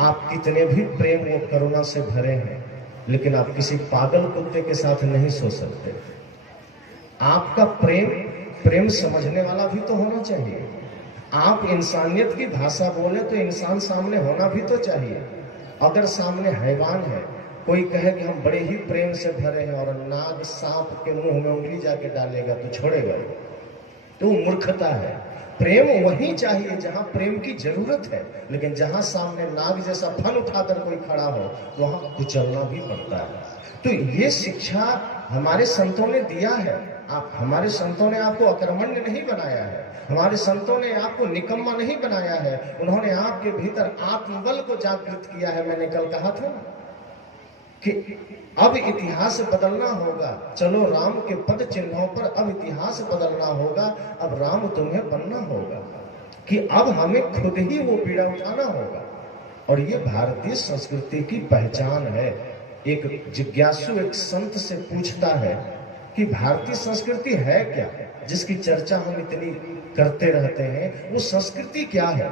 आप कितने भी प्रेम और करुणा से भरे हैं, लेकिन आप किसी पागल कुत्ते के साथ नहीं सो सकते। आपका प्रेम प्रेम समझने वाला भी तो होना चाहिए। आप इंसानियत की भाषा बोले तो इंसान सामने होना भी तो चाहिए। अगर सामने हैवान है, कोई कहे कि हम बड़े ही प्रेम से भरे हैं और नाग सांप के मुंह में उंगली जाके डालेगा तो छोड़ेगा, तो मूर्खता है। प्रेम वहीं चाहिए जहां प्रेम की जरूरत है, लेकिन जहां सामने नाग जैसा फन उठाकर कोई खड़ा हो तो वहां कुचलना भी पड़ता है। तो ये शिक्षा हमारे संतों ने दिया है। आप हमारे संतों ने आपको अकर्मण्य नहीं बनाया है, हमारे संतों ने आपको निकम्मा नहीं बनाया है। उन्होंने आपके भीतर आत्मबल को जागृत किया है। मैंने कल कहा था कि अब इतिहास बदलना होगा। चलो राम के पद चिन्हों पर अब इतिहास बदलना होगा। अब राम तुम्हें बनना होगा कि अब हमें खुद ही वो पीड़ा उठाना होगा। और ये भारतीय संस्कृति की पहचान है। एक जिज्ञासु एक संत से पूछता है कि भारतीय संस्कृति है क्या, जिसकी चर्चा हम इतनी करते रहते हैं, वो संस्कृति क्या है?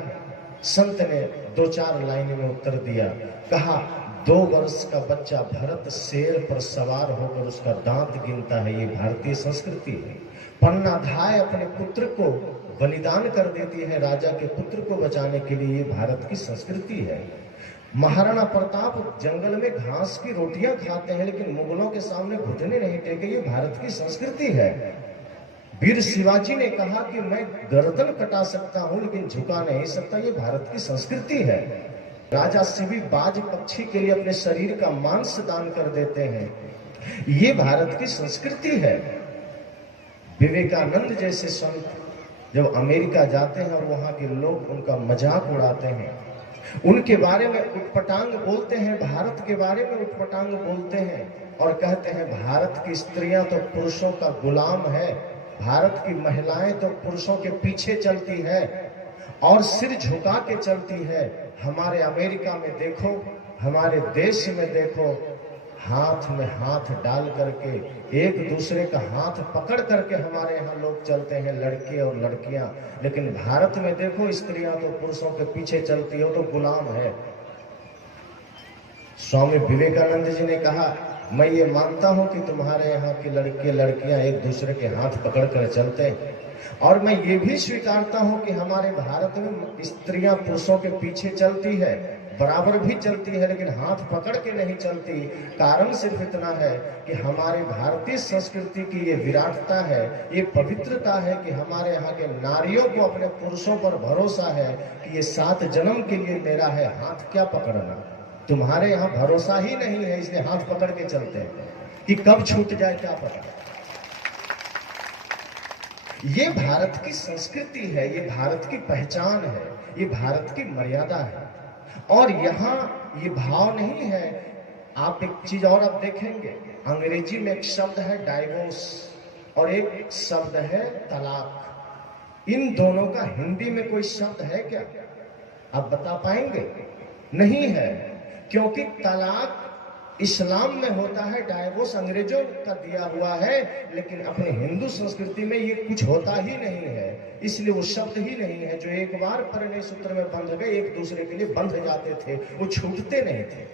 संत ने 2-4 लाइन में उत्तर दिया। कहा, 2 वर्ष का बच्चा भरत शेर पर सवार होकर उसका दांत गिनता है, ये भारतीय संस्कृति है। पन्नाधाय अपने पुत्र को बलिदान कर देती है राजा के पुत्र को बचाने के लिए, ये भारत की संस्कृति है। महाराणा प्रताप जंगल में घास की रोटियां खाते हैं, लेकिन मुगलों के सामने घुटने नहीं टेके, ये भारत की संस्कृति है। वीर शिवाजी ने कहा कि मैं गर्दन कटा सकता हूं लेकिन झुका नहीं सकता, ये भारत की संस्कृति है। राजा शिवी बाज पक्षी के लिए अपने शरीर का मांस दान कर देते हैं, ये भारत की संस्कृति है। विवेकानंद जैसे संत जब अमेरिका जाते हैं और वहां के लोग उनका मजाक उड़ाते हैं, उनके बारे में उटपटांग बोलते हैं, भारत के बारे में उटपटांग बोलते हैं और कहते हैं भारत की स्त्रियां तो पुरुषों का गुलाम है, भारत की महिलाएं तो पुरुषों के पीछे चलती है और सिर झुका के चलती है। हमारे अमेरिका में देखो, हमारे देश में देखो, हाथ में हाथ डाल करके एक दूसरे का हाथ पकड़ करके हमारे यहाँ लोग चलते हैं, लड़के और लड़कियां। लेकिन भारत में देखो, स्त्रियां तो पुरुषों के पीछे चलती हो तो गुलाम है। स्वामी विवेकानंद जी ने कहा, मैं ये मानता हूं कि तुम्हारे यहाँ के लड़के लड़कियां एक दूसरे के हाथ पकड़ कर चलते हैं, और मैं ये भी स्वीकारता हूं कि हमारे भारत में स्त्रियां पुरुषों के पीछे चलती है, बराबर भी चलती है, लेकिन हाथ पकड़ के नहीं चलती। कारण सिर्फ इतना है कि हमारे भारतीय संस्कृति की ये विराटता है, ये पवित्रता है कि हमारे यहाँ के नारियों को अपने पुरुषों पर भरोसा है कि ये 7 जन्म के लिए मेरा है, हाथ क्या पकड़ना। तुम्हारे यहाँ भरोसा ही नहीं है, इसलिए हाथ पकड़ के चलते हैं कि कब छूट जाए क्या पता। ये भारत की संस्कृति है, ये भारत की पहचान है, ये भारत की मर्यादा है। और यहाँ ये भाव नहीं है। आप एक चीज और आप देखेंगे, अंग्रेजी में एक शब्द है डाइवोर्स और एक शब्द है तलाक। इन दोनों का हिंदी में कोई शब्द है क्या? आप बता पाएंगे? नहीं है, क्योंकि तलाक इस्लाम में होता है, डाइवोर्स अंग्रेजों का दिया हुआ है, लेकिन अपने हिंदू संस्कृति में ये कुछ होता ही नहीं है, इसलिए वो शब्द ही नहीं है। जो एक बार परिणय सूत्र में बंध गए, एक दूसरे के लिए बंध जाते थे, वो छूटते नहीं थे।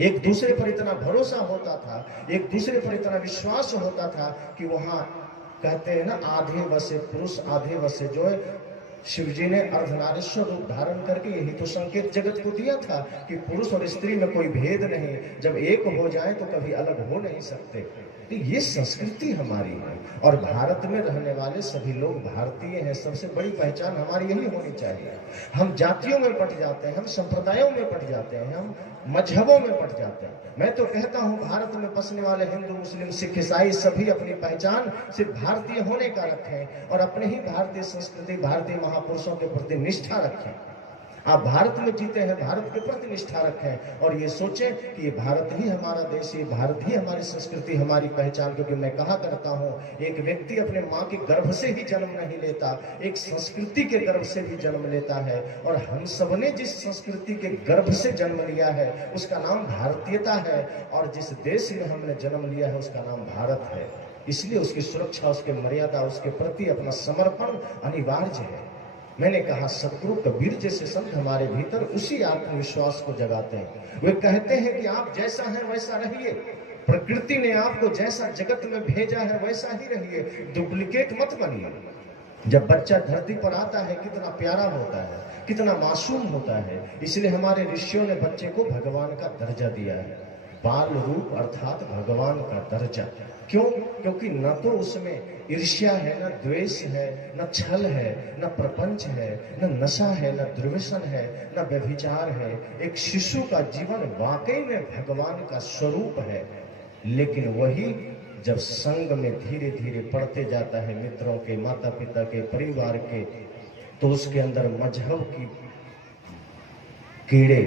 एक दूसरे पर इतना भरोसा होता था, एक दूसरे पर इतना विश्वास होता था कि वहां कहते हैं ना, आधे बसे पुरुष आधे बसे जो है। शिव जी ने अर्धनारीश्वर रूप धारण करके यही तो संकेत जगत को दिया था कि पुरुष और स्त्री में कोई भेद नहीं, जब एक हो जाए तो कभी अलग हो नहीं सकते। तो ये संस्कृति हमारी है और भारत में रहने वाले सभी लोग भारतीय हैं। सबसे बड़ी पहचान हमारी यही होनी चाहिए। हम जातियों में पट जाते हैं, हम संप्रदायों में पट जाते हैं, हम मजहबों में पट जाते हैं। मैं तो कहता हूं भारत में बसने वाले हिंदू मुस्लिम सिख ईसाई सभी अपनी पहचान सिर्फ भारतीय होने का रखें और अपने ही भारतीय संस्कृति भारतीय महापुरुषों के प्रति निष्ठा रखें। आप भारत में जीते हैं, भारत के प्रति निष्ठा रखें और ये सोचें कि ये भारत ही हमारा देश है, भारत ही हमारी संस्कृति हमारी पहचान। क्योंकि मैं कहा करता हूँ, एक व्यक्ति अपने माँ के गर्भ से ही जन्म नहीं लेता, एक संस्कृति के गर्भ से भी जन्म लेता है। और हम सब ने जिस संस्कृति के गर्भ से जन्म लिया है उसका नाम भारतीयता है, और जिस देश में हमने जन्म लिया है उसका नाम भारत है। इसलिए उसकी सुरक्षा, उसकी मर्यादा, उसके प्रति अपना समर्पण अनिवार्य है। मैंने कहा सतगुरु कबीर जैसे संत हमारे भीतर उसी आत्मविश्वास को जगाते हैं। वे कहते हैं कि आप जैसा हैं वैसा रहिए, प्रकृति ने आपको जैसा जगत में भेजा है वैसा ही रहिए, डुप्लीकेट मत बनिए। जब बच्चा धरती पर आता है कितना प्यारा होता है, कितना मासूम होता है, इसलिए हमारे ऋषियों ने बच्चे को भगवान का दर्जा दिया है, बाल रूप अर्थात भगवान का दर्जा। क्यों? क्योंकि न तो उसमें ईर्ष्या है, न द्वेष है, न छल है, न प्रपंच है, न नशा है, न दुर्व्यसन है, न व्यभिचार है। एक शिशु का जीवन वाकई में भगवान का स्वरूप है। लेकिन वही जब संग में धीरे धीरे पढ़ते जाता है, मित्रों के, माता पिता के, परिवार के, तो उसके अंदर मजहब की कीड़े,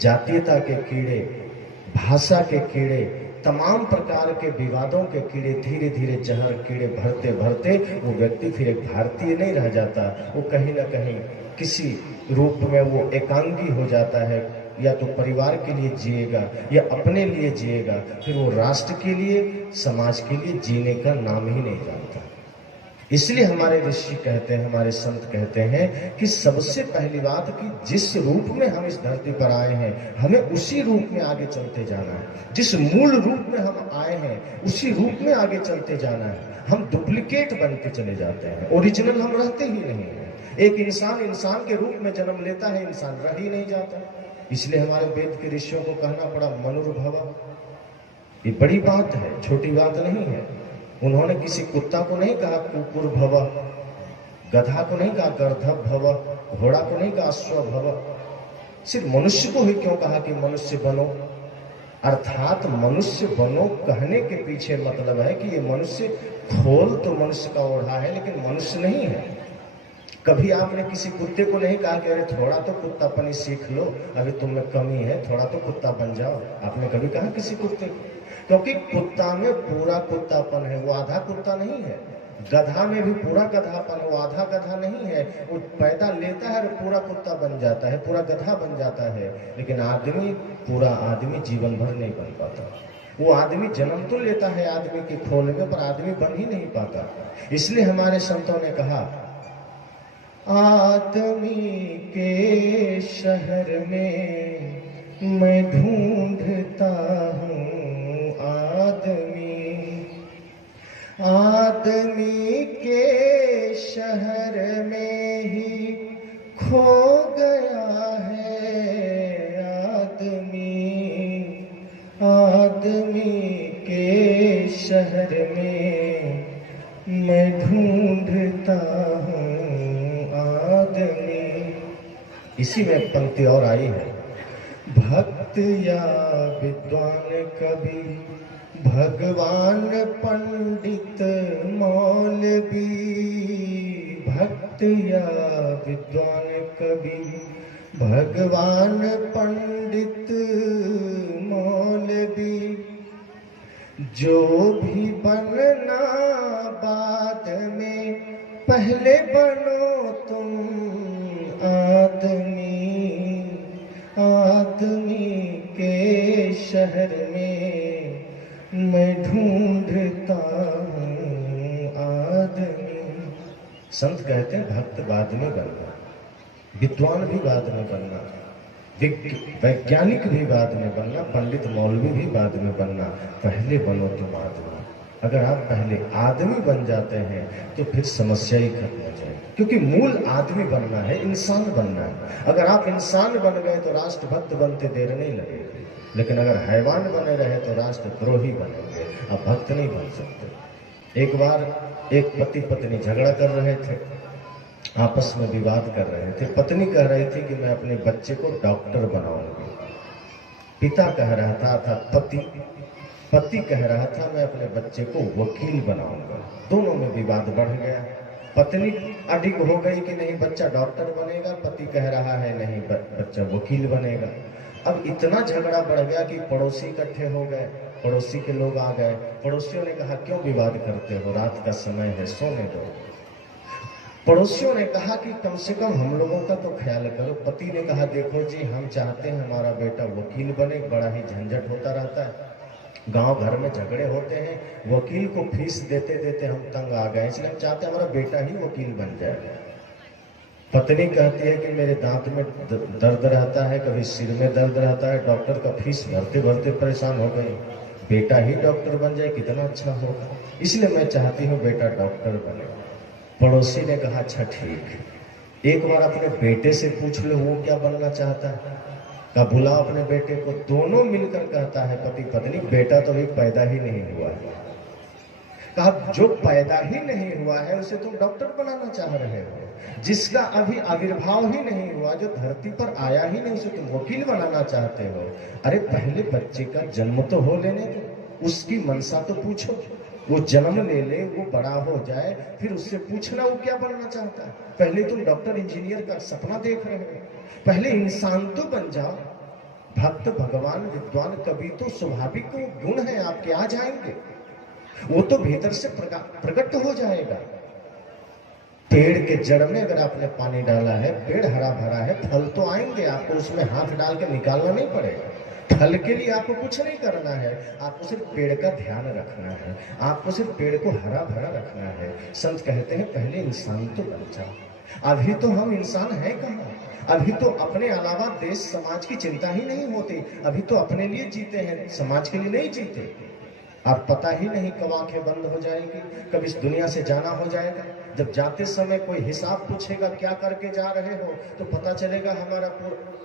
जातीयता के कीड़े, भाषा के कीड़े, तमाम प्रकार के विवादों के कीड़े, धीरे धीरे जहर कीड़े भरते भरते वो व्यक्ति फिर एक भारतीय नहीं रह जाता। वो कहीं ना कहीं किसी रूप में वो एकांगी हो जाता है, या तो परिवार के लिए जिएगा या अपने लिए जिएगा, फिर वो राष्ट्र के लिए, समाज के लिए जीने का नाम ही नहीं जानता। इसलिए हमारे ऋषि कहते हैं, हमारे संत कहते हैं कि सबसे पहली बात कि जिस रूप में हम इस धरती पर आए हैं, हमें उसी रूप में आगे चलते जाना है। जिस मूल रूप में हम आए हैं उसी रूप में आगे चलते जाना है। हम डुप्लीकेट बन के चले जाते हैं, ओरिजिनल हम रहते ही नहीं हैं। एक इंसान इंसान के रूप में जन्म लेता है, इंसान रह ही नहीं जाता। इसलिए हमारे वेद के ऋषियों को कहना पड़ा मनुर्भव। ये बड़ी बात है, छोटी बात नहीं है। उन्होंने किसी कुत्ता को नहीं कहा कुकुर भव, गधा को नहीं कहा गर्धव भव, घोड़ा को नहीं कहा अश्व भव, सिर्फ मनुष्य को ही क्यों कहा कि मनुष्य बनो। अर्थात मनुष्य बनो कहने के पीछे मतलब है कि ये मनुष्य, खोल तो मनुष्य का ओढ़ा है लेकिन मनुष्य नहीं है। कभी आपने किसी कुत्ते को नहीं कहा कि अरे थोड़ा तो कुत्तापनी सीख लो, अभी तुम में कमी है, थोड़ा तो कुत्ता बन जाओ। आपने कभी कहा किसी कुत्ते को? क्योंकि कुत्ता में पूरा कुत्तापन है, वो आधा कुत्ता नहीं है। गधा में भी पूरा गधापन है, वो आधा गधा नहीं है। वो पैदा लेता है और पूरा कुत्ता बन जाता है, पूरा गधा बन जाता है। लेकिन आदमी, पूरा आदमी जीवन भर नहीं बन पाता। वो आदमी जन्म तो लेता है आदमी के खोल में, पर आदमी बन ही नहीं पाता। इसलिए हमारे संतों ने कहा, आदमी के शहर में मैं ढूंढता हूँ आदमी के शहर में ही खो गया है आदमी के शहर में मैं ढूंढता हूँ आदमी। इसी में पंक्ति और आई है, भक्त या विद्वान कवि, भगवान पंडित मौलवी। भक्त या विद्वान कवि, भगवान पंडित मौलवी, जो भी बनना बाद में पहले बनो तुम आदमी के शहर में मैं ढूंढता हूँ आदमी। संत कहते हैं भक्त बाद में बनना, विद्वान भी बाद में बनना, वैज्ञानिक भी बाद में बनना, पंडित मौलवी भी बाद में बनना, पहले बनो तुम आदमी। अगर आप पहले आदमी बन जाते हैं तो फिर समस्या ही खत्म हो जाएगी, क्योंकि मूल आदमी बनना है, इंसान बनना है। अगर आप इंसान बन गए तो राष्ट्रभक्त बनते देर नहीं लगेगी, लेकिन अगर हैवान बने रहे तो राष्ट्रद्रोही बनेंगे, आप भक्त नहीं बन सकते। एक बार एक पति पत्नी झगड़ा कर रहे थे, आपस में विवाद कर रहे थे। पत्नी कह रही थी कि मैं अपने बच्चे को डॉक्टर बनाऊंगी, पिता कह रहा था पति कह रहा था मैं अपने बच्चे को वकील बनाऊंगा। दोनों में विवाद बढ़ गया। पत्नी अडिग हो गई कि नहीं बच्चा डॉक्टर बनेगा, पति कह रहा है नहीं बच्चा वकील बनेगा। अब इतना झगड़ा बढ़ गया कि पड़ोसी इकट्ठे हो गए, पड़ोसी के लोग आ गए। पड़ोसियों ने कहा क्यों विवाद करते हो, रात का समय है, सोने दो। पड़ोसियों ने कहा कि कम से कम हम लोगों का तो ख्याल करो। पति ने कहा देखो जी, हम चाहते हैं हमारा बेटा वकील बने, बड़ा ही झंझट होता रहता है, गांव घर में झगड़े होते हैं, वकील को फीस देते देते हम तंग आ गए, इसलिए हम चाहते हैं हमारा बेटा ही वकील बन जाए। पत्नी कहती है कि मेरे दांत में दर्द रहता है, कभी सिर में दर्द रहता है, डॉक्टर का फीस भरते भरते परेशान हो गई। बेटा ही डॉक्टर बन जाए कितना अच्छा होगा, इसलिए मैं चाहती हूँ बेटा डॉक्टर बने। पड़ोसी ने कहा अच्छा ठीक, एक बार अपने बेटे से पूछ लो वो क्या बनना चाहता है। कहा बुलाओ अपने बेटे को। दोनों मिलकर कहता है पति पत्नी, बेटा तो अभी पैदा ही नहीं हुआ है। कहा जो पैदा ही नहीं हुआ है उसे तुम डॉक्टर बनाना चाह रहे हो, जिसका अभी आविर्भाव ही नहीं हुआ, जो धरती पर आया ही नहीं, उसे तुम वकील बनाना चाहते हो। अरे पहले बच्चे का जन्म तो हो लेने दो, उसकी मनसा तो पूछो, वो जन्म ले ले, वो बड़ा हो जाए, फिर उससे पूछना वो क्या बनना चाहता है। पहले तुम डॉक्टर इंजीनियर का सपना देख रहे हो, पहले इंसान तो बन जाओ। भक्त भगवान विद्वान कवि तो स्वाभाविक गुण है आपके, आ जाएंगे, वो तो भीतर से प्रकट हो जाएगा। पेड़ के जड़ में अगर आपने पानी डाला है, पेड़ हरा भरा है, फल तो आएंगे, आपको उसमें हाथ डाल के निकालना नहीं पड़ेगा। फल के लिए आपको कुछ नहीं करना है, आपको सिर्फ पेड़ का ध्यान रखना है, आपको सिर्फ पेड़ को हरा भरा रखना है। संत कहते हैं पहले इंसान तो बन जाओ। अभी तो हम इंसान हैं कहाँ, अभी तो अपने अलावा देश समाज की चिंता ही नहीं होती, अभी तो अपने लिए जीते हैं, समाज के लिए नहीं जीते। आप पता ही नहीं कब आंखें बंद हो जाएगी, कब इस दुनिया से जाना हो जाएगा। जब जाते समय कोई हिसाब पूछेगा क्या करके जा रहे हो, तो पता चलेगा हमारा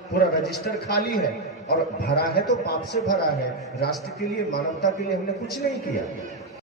पूरा रजिस्टर खाली है, और भरा है तो पाप से भरा है। राष्ट्र के लिए, मानवता के लिए हमने कुछ नहीं किया।